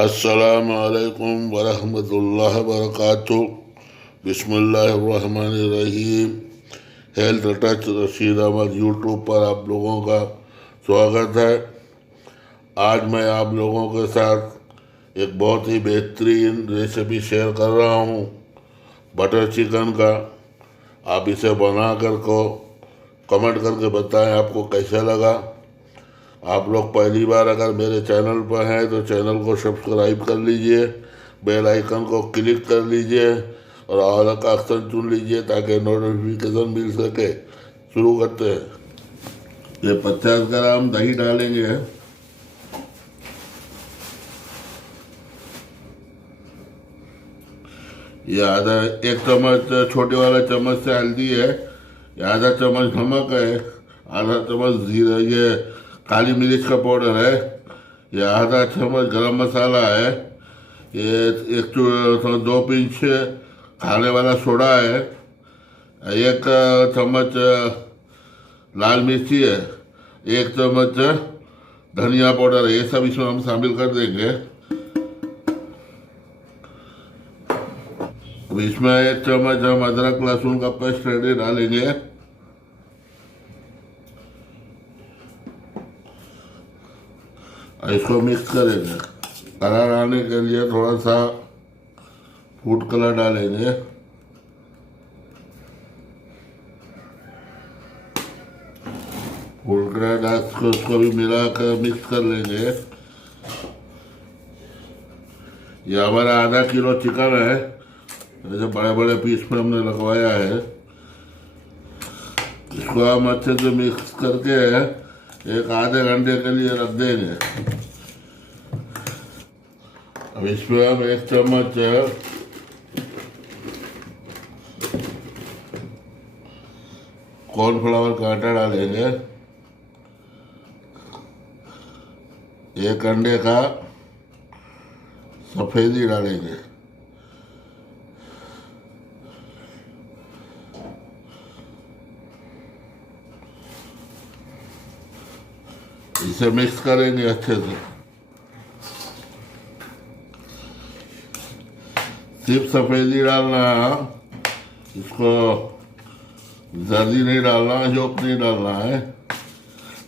अस्सलामु अलैकुम वरहमतुल्लाहि वबरकातुहू। बिस्मिल्लाहिर्रहमानिर्रहीम। Health touch Rashid Ahmad YouTube पर आप लोगों का स्वागत है। आज मैं आप लोगों के साथ एक बहुत ही बेहतरीन रेसिपी शेयर कर रहा हूँ, बटर चिकन का। आप इसे बना कर को कमेंट करके बताएं आपको कैसा लगा। आप लोग पहली बार अगर मेरे चैनल पर हैं तो चैनल को सब्सक्राइब कर लीजिए, बेल आइकन को क्लिक कर लीजिए और ऑल का ऑप्शन चुन लीजिए ताकि नोटिफिकेशन मिल सके। शुरू करते हैं। ये 50 ग्राम दही डालेंगे। ये आधा एक चम्मच छोटे वाला चम्मच से हल्दी है, ये आधा चम्मच नमक है, आधा चम्मच जीरा ये काली मिर्च का पाउडर है, ये आधा चम्मच गरम मसाला है, ये एक 2 पिंच खाने वाला सोडा है, एक चम्मच लाल मिर्ची है, एक चम्मच धनिया पाउडर है। ये सब इसमें हम शामिल कर देंगे। अब इसमें 1 चम्मच हम अदरक लहसुन का पेस्ट रेडी डालेंगे। इसको मिक्स करेंगे। कलर आने के लिए थोड़ा सा फूड कलर डालेंगे। फूड कलर डाल के उसको भी मिलाकर मिक्स कर लेंगे। ये हमारा आधा किलो चिकन है, ऐसे बड़े बड़े पीस में हमने लगवाया है। इसको हम अच्छे से मिक्स करके एक आधे घंटे के लिए रख देंगे। अब इसमें हम 1 चम्मच कॉर्नफ्लावर का आटा डालेंगे, 1 अंडे का सफेदी डालेंगे, इसे मिक्स करेंगे अच्छे से। सिर्फ सफेदी डालना है, इसको जर्दी नहीं डालना है, जोक नहीं डालना है,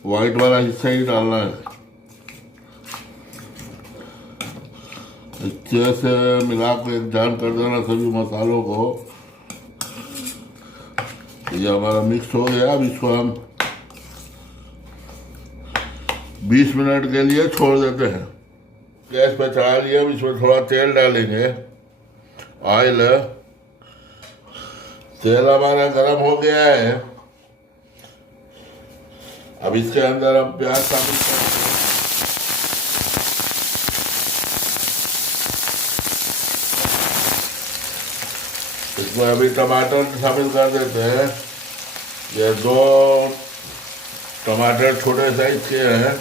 वाइट वाला हिस्सा ही डालना है। अच्छे से मिला के एक जान कर देना सभी मसालों को। ये हमारा मिक्स हो गया। अब इसको हम 20 मिनट के लिए छोड़ देते हैं। गैस पे चढ़ा लिया। अब इसमें थोड़ा तेल डालेंगे, ऑयल। तेल हमारा गर्म हो गया है। अब इसके अंदर हम प्याज शामिल करेंगे। इसमें अभी टमाटर शामिल कर देते हैं। ये 2 टमाटर छोटे साइज के हैं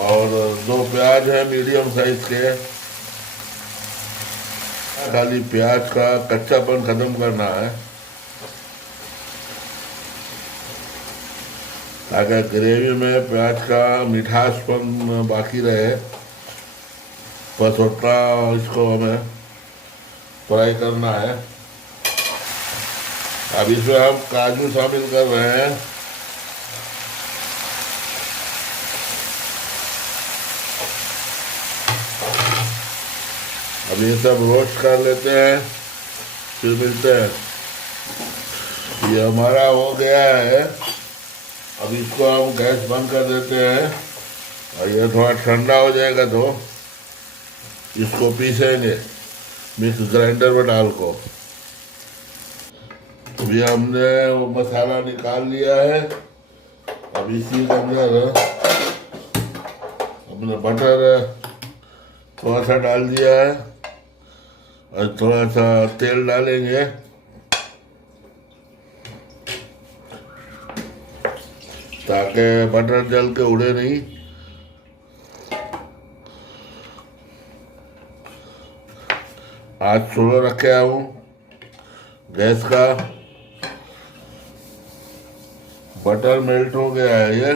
और 2 प्याज है मीडियम साइज के। खाली प्याज का कच्चापन खत्म करना है ताकि ग्रेवी में प्याज का मिठासपन बाकी रहे। बस उतना इसको हमें फ्राई करना है। अब इसमें हम काजू शामिल कर रहे हैं। अब ये सब रोस्ट कर लेते हैं, फिर मिलते हैं। ये हमारा हो गया है। अब इसको हम गैस बंद कर देते हैं और ये थोड़ा ठंडा हो जाएगा तो इसको पीसेंगे मिक्स ग्राइंडर में डाल को। अभी हमने वो मसाला निकाल लिया है। अब इसी के अंदर हमने बटर थोड़ा सा डाल दिया है और थोड़ा सा तेल डालेंगे। ताकि बटर जल के उड़े नहीं। आज स्लो रखे हूँ गैस का। बटर मेल्ट हो गया है ये।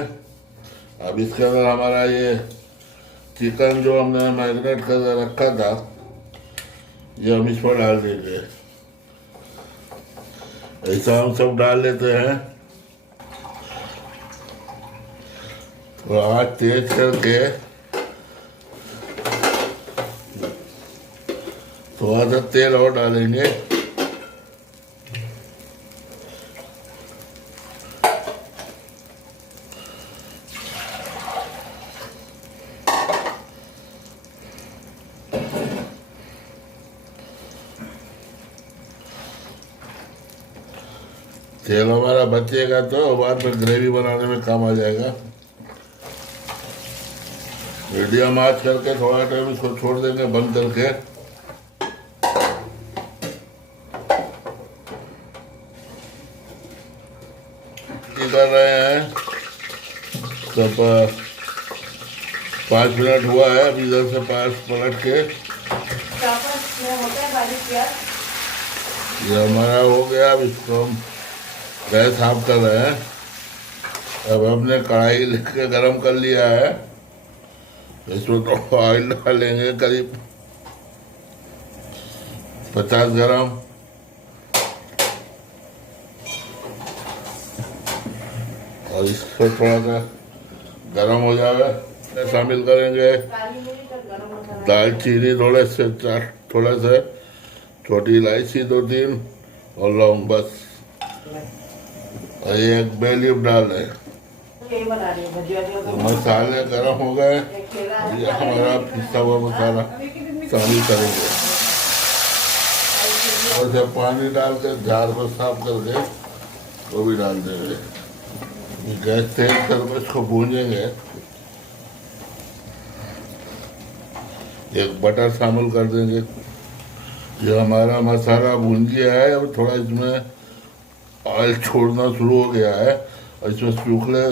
अब इसके अंदर हमारा ये चिकन जो हमने मैरिनेट कर रखा था ये हम इस पर डाल देंगे। ऐसा हम सब डाल लेते हैं। तो आँच तेज करके थोड़ा सा तेल और डालेंगे। तेल हमारा बचेगा तो बाद में ग्रेवी बनाने में काम आ जाएगा। मीडियम आंच करके थोड़ा टाइम इसको छोड़ देंगे बंद करके। कर रहे हैं तब 5 मिनट हुआ है। अभी इधर से 5 पलट के ये हमारा हो गया। अब इसको हम गैस साफ कर रहे हैं। अब हमने कढ़ाई लेके गरम कर लिया है। इसमें तो ऑयल डालेंगे करीब 50 ग्राम। और इसको थोड़ा सा गरम हो जाएगा शामिल करेंगे दालचीनी थोड़ा सा, छोटी इलायची 2-3 और लौंग बस। और एक बे लीफ डाल रहे हैं। तो मसाले गरम हो गए। ये हमारा पिसा हुआ मसाला शामिल करेंगे और जब पानी डाल के जार को साफ करके वो भी डाल देंगे। गैस तेज करके इसको भूनेंगे। एक बटर शामिल कर देंगे। जो हमारा मसाला भून गया है अब थोड़ा इसमें ऑयल छोड़ना शुरू हो गया है और इसमें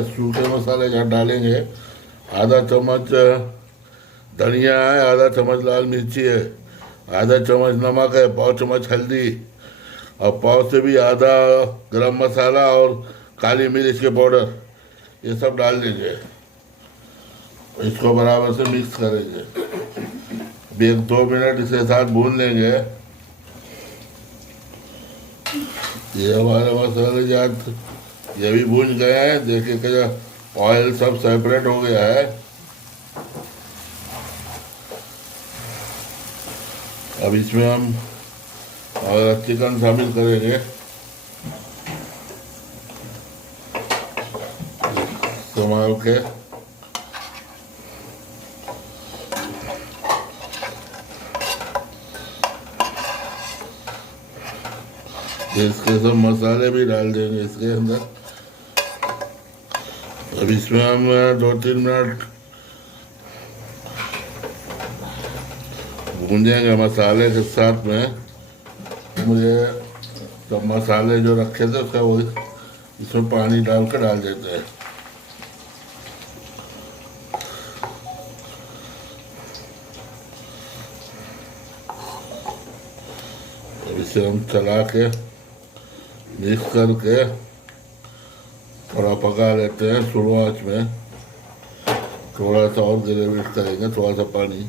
सूखे मसाले डालेंगे। आधा चम्मच धनिया है, आधा चम्मच लाल मिर्ची है, आधा चम्मच नमक है, पाव चम्मच हल्दी और पाव से भी आधा गरम मसाला और काली मिर्च के पाउडर ये सब डाल दीजिए। इसको बराबर से मिक्स करेंगे। अभी 1-2 मिनट इसके साथ भून लेंगे। ये हमारे मसाले जात ये भी भून गए हैं। देखिए कि ऑयल सब सेपरेट हो गया है। अब इसमें हम चिकन शामिल करेंगे। संभाल के इसके सब मसाले भी डाल देंगे इसके अंदर। अब इसमें हम 2-3 मिनट भूंजेंगे मसाले के साथ में। मुझे सब मसाले जो रखे थे उसका वो इसमें पानी डाल कर डाल देते हैं। अब इसे हम चला के मिक्स करके थोड़ा पका लेते हैं स्लो आंच में। थोड़ा सा और ग्रेवी करेंगे, थोड़ा सा पानी।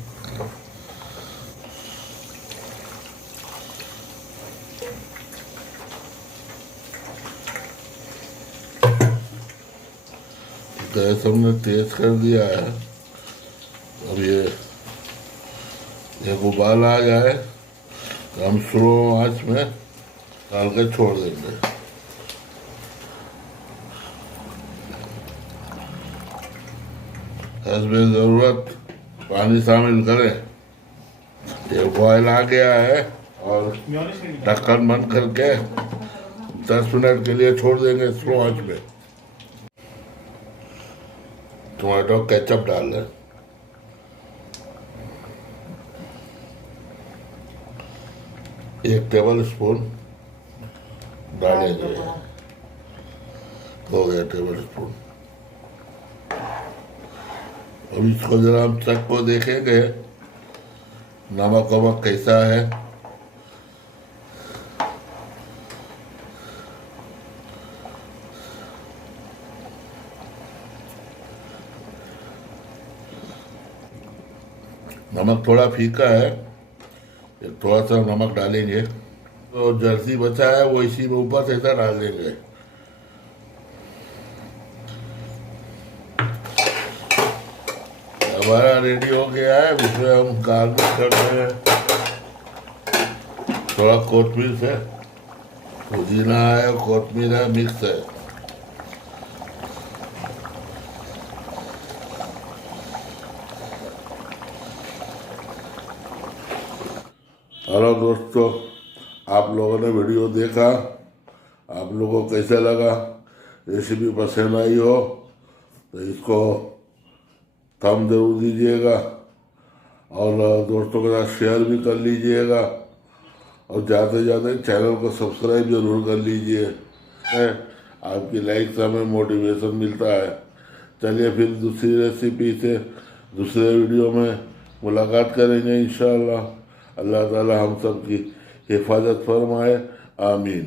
गैस हमने तेज कर दिया है। अब ये एक उबाल आ जाए तो हम स्लो आंच में डाल के छोड़ देंगे। इसमें ज़रूरत पानी शामिल करें। ये बॉयल आ गया है और ढक्कन बंद करके 10 मिनट के लिए छोड़ देंगे स्लो आंच में। टोमेटो केचप डाल लें। 1 टेबल स्पून डालेंगे। हो गया टेबल स्पून। अब इसको जरा हम चख को देखेंगे नमक वमक कैसा है। नमक थोड़ा फीका है, थोड़ा सा नमक डालेंगे। तो जर्सी बचा है वो इसी में ऊपर से ऐसा डाल देंगे। हमारा रेडी हो गया है, इसमें हम गार्निश कर रहे हैं थोड़ा कोथमीर से। पुदीना है, कोथमीर है, मिक्स है। हेलो दोस्तों, आप लोगों ने वीडियो देखा, आप लोगों को कैसा लगा, रेसिपी पसंद आई हो तो इसको थंब जरूर दीजिएगा और दोस्तों के साथ शेयर भी कर लीजिएगा और ज़्यादा से ज़्यादा चैनल को सब्सक्राइब जरूर कर लीजिए। आपकी लाइक से हमें मोटिवेशन मिलता है। चलिए फिर दूसरी रेसिपी से दूसरे वीडियो में मुलाकात करेंगे इंशाअल्लाह। अल्लाह ताला हम सब की हिफाजत फरमाए, आमीन।